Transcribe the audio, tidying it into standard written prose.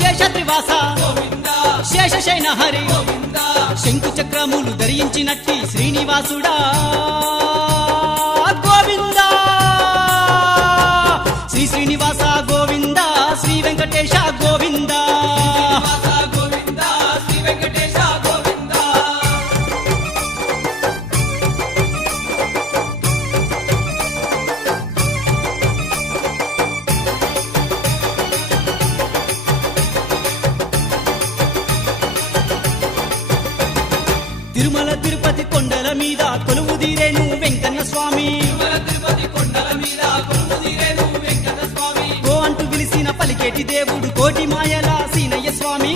శేషద్రివాస శేషశయనహరి శంకు చక్రములు ధరించినట్టి శ్రీనివాసుడా గోవిందా శ్రీ శ్రీనివాస గోవిందా శ్రీ వెంకటేశ గోవిందా తిరుమల తిరుపతి కొండల మీద కొలువుదీరేను వెంకన్న స్వామి ఓ అంటూ పిలిసిన పలికేటి దేవుడు కోటి మాయల సీనయ్య స్వామి